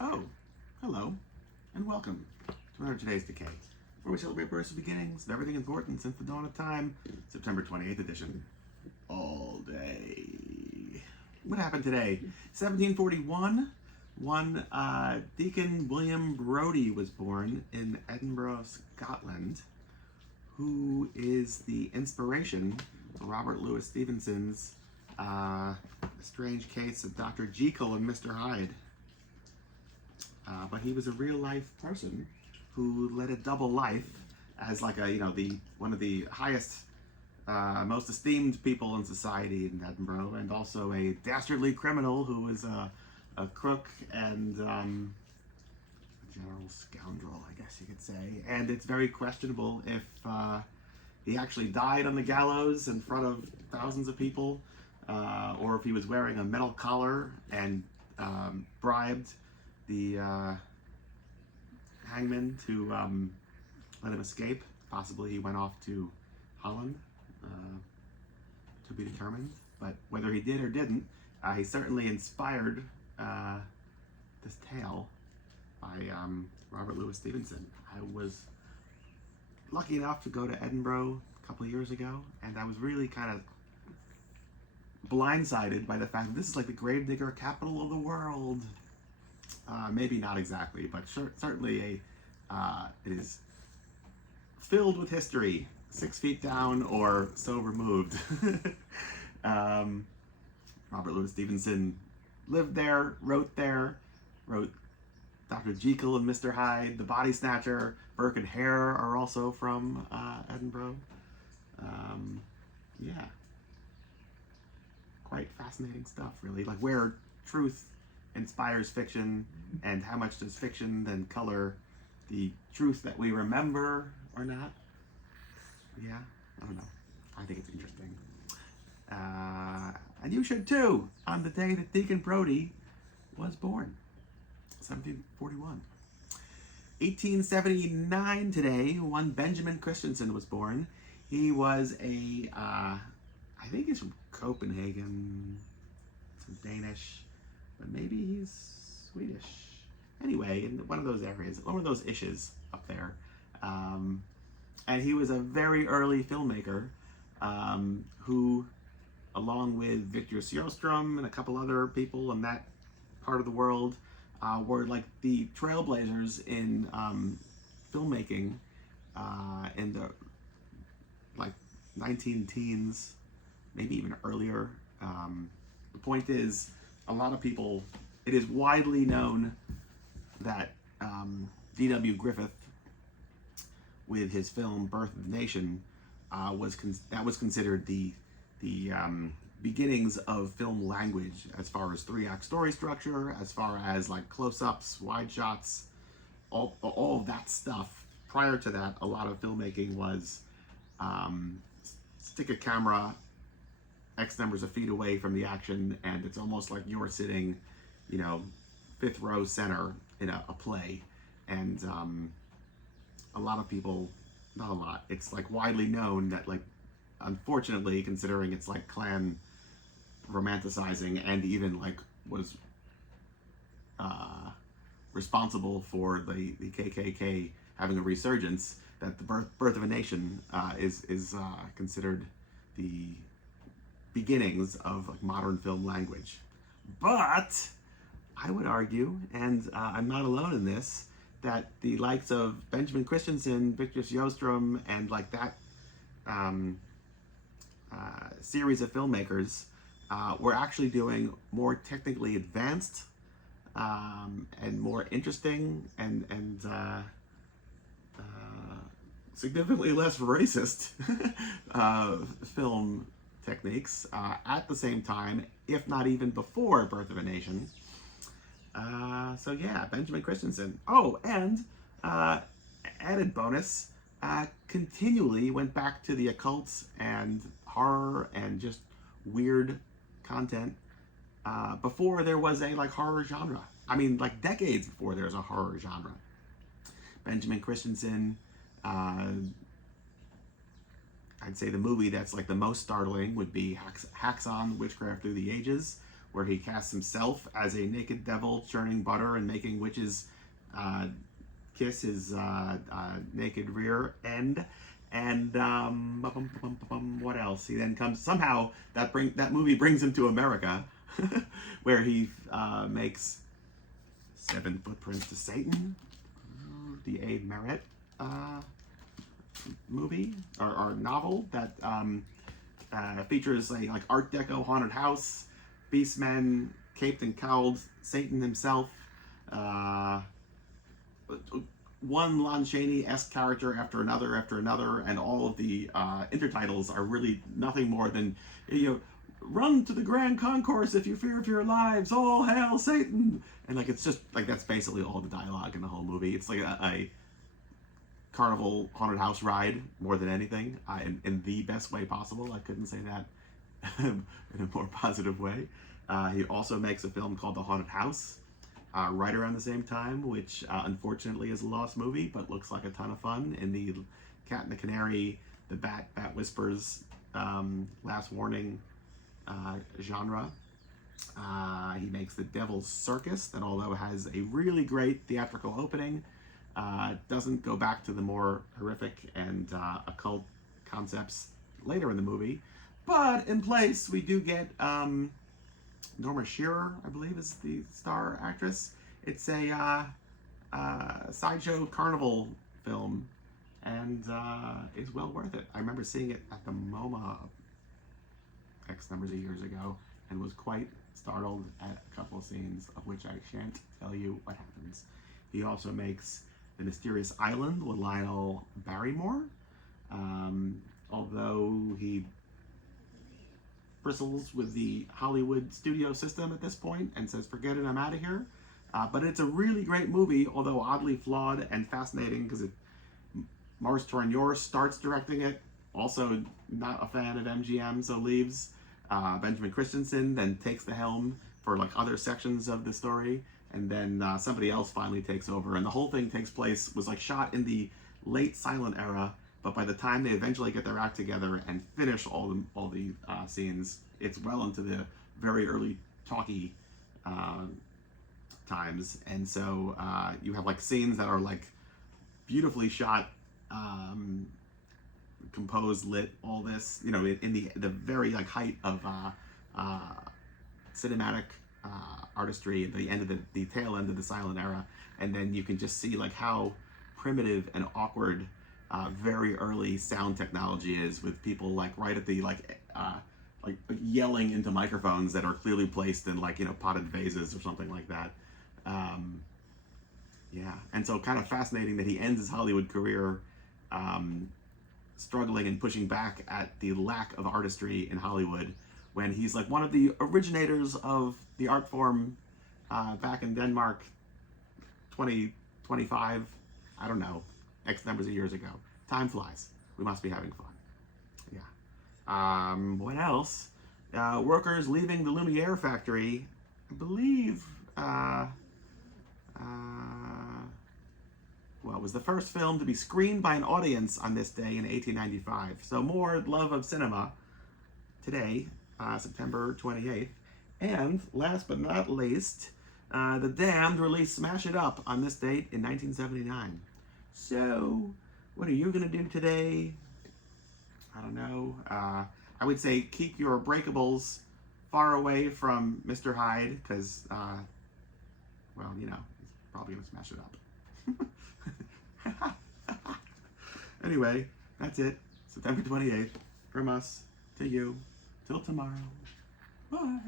Oh, hello, and welcome to another Today's Decay, where we celebrate births and beginnings of everything important since the dawn of time, September 28th edition. All day. What happened today? 1741, one Deacon William Brodie was born in Edinburgh, Scotland, who is the inspiration for Robert Louis Stevenson's strange case of Dr. Jekyll and Mr Hyde. But he was a real life person who led a double life as like one of the highest, most esteemed people in society in Edinburgh, and also a dastardly criminal who was a crook and a general scoundrel, I guess you could say. And it's very questionable if he actually died on the gallows in front of thousands of people, or if he was wearing a metal collar and bribed the hangman to let him escape. Possibly he went off to Holland, to be determined. But whether he did or didn't, he certainly inspired this tale by Robert Louis Stevenson. I was lucky enough to go to Edinburgh a couple of years ago, and I was really kind of blindsided by the fact that this is like the gravedigger capital of the world. Maybe not exactly, but certainly it is filled with history, 6 feet down or so removed. Robert Louis Stevenson lived there, wrote Dr. Jekyll and Mr Hyde, The Body Snatcher, Burke and Hare are also from Edinburgh. Yeah, quite fascinating stuff, really. Like where truth inspires fiction, and how much does fiction then color the truth that we remember or not? Yeah, I don't know. I think it's interesting. And you should too, on the day that Deacon Brodie was born, 1741. 1879 today, one Benjamin Christensen was born. He was I think he's from Copenhagen, some Danish, but maybe he's Swedish. Anyway, in one of those areas, one of those ishes up there. And he was a very early filmmaker who, along with Victor Sjöström and a couple other people in that part of the world, were like the trailblazers in filmmaking in the like 19 teens, maybe even earlier. The point is, a lot of people, it is widely known that D.W. Griffith, with his film Birth of the Nation, was considered the beginnings of film language, as far as 3-act story structure, as far as like close-ups, wide shots, all of that stuff. Prior to that, a lot of filmmaking was stick a camera X numbers of feet away from the action, and it's almost like you're sitting, fifth row center in a play. And a lot of people, not a lot, it's like widely known that, like, unfortunately, considering it's like Klan romanticizing and even like was responsible for the KKK having a resurgence, that the birth of a Nation is considered the beginnings of like modern film language. But I would argue, and I'm not alone in this, that the likes of Benjamin Christensen, Victor Sjöström, and like that series of filmmakers were actually doing more technically advanced and more interesting and significantly less racist film techniques at the same time, if not even before Birth of a Nation. So yeah, Benjamin Christensen. Oh, and added bonus, continually went back to the occults and horror and just weird content before there was a like horror genre. I mean, like decades before there was a horror genre. Benjamin Christensen, I'd say the movie that's like the most startling would be Hacks on Witchcraft Through the Ages, where he casts himself as a naked devil churning butter and making witches kiss his naked rear end. And what else? He then comes somehow that movie brings him to America, where he makes 7 Footprints to Satan, the A. Merritt movie or novel that features a like Art Deco haunted house, beastmen, caped and cowled, Satan himself. One Lon Chaney-esque character after another, and all of the intertitles are really nothing more than, run to the grand concourse if you fear for your lives, all hail Satan! And like it's just like that's basically all the dialogue in the whole movie. It's like a carnival haunted house ride more than anything, in the best way possible. I couldn't say that in a more positive way. He also makes a film called The Haunted House, right around the same time, which unfortunately is a lost movie, but looks like a ton of fun in the Cat and the Canary, the Bat Whispers, Last Warning genre. He makes The Devil's Circus, that although has a really great theatrical opening, doesn't go back to the more horrific and occult concepts later in the movie. But in place, we do get Norma Shearer, I believe, is the star actress. It's a sideshow carnival film, and is well worth it. I remember seeing it at the MoMA X numbers of years ago, and was quite startled at a couple of scenes, of which I shan't tell you what happens. He also makes The Mysterious Island with Lionel Barrymore, although he bristles with the Hollywood studio system at this point and says, forget it, I'm out of here. But it's a really great movie, although oddly flawed and fascinating, because Maurice Tourneur starts directing it, also not a fan of MGM, so leaves. Benjamin Christensen then takes the helm for like other sections of the story, and then somebody else finally takes over, and the whole thing was like shot in the late silent era, but by the time they eventually get their act together and finish all the scenes, it's well into the very early talkie times. And so you have like scenes that are like beautifully shot, composed, lit, all this, in the very like height of cinematic artistry at the end of the tail end of the silent era. And then you can just see like how primitive and awkward very early sound technology is, with people like right at the like yelling into microphones that are clearly placed in like potted vases or something like that. Yeah, and so kind of fascinating that he ends his Hollywood career struggling and pushing back at the lack of artistry in Hollywood, when he's like one of the originators of the art form back in Denmark 25, I don't know, X numbers of years ago. Time flies. We must be having fun. Yeah. What else? Workers leaving the Lumiere factory, I believe, well, it was the first film to be screened by an audience on this day in 1895. So more love of cinema today, September 28th. And last but not least, The Damned released Smash It Up on this date in 1979. So, what are you going to do today? I don't know. I would say keep your breakables far away from Mr. Hyde, because, well, he's probably going to smash it up. Anyway, that's it. September 28th, from us to you. Till tomorrow. Bye.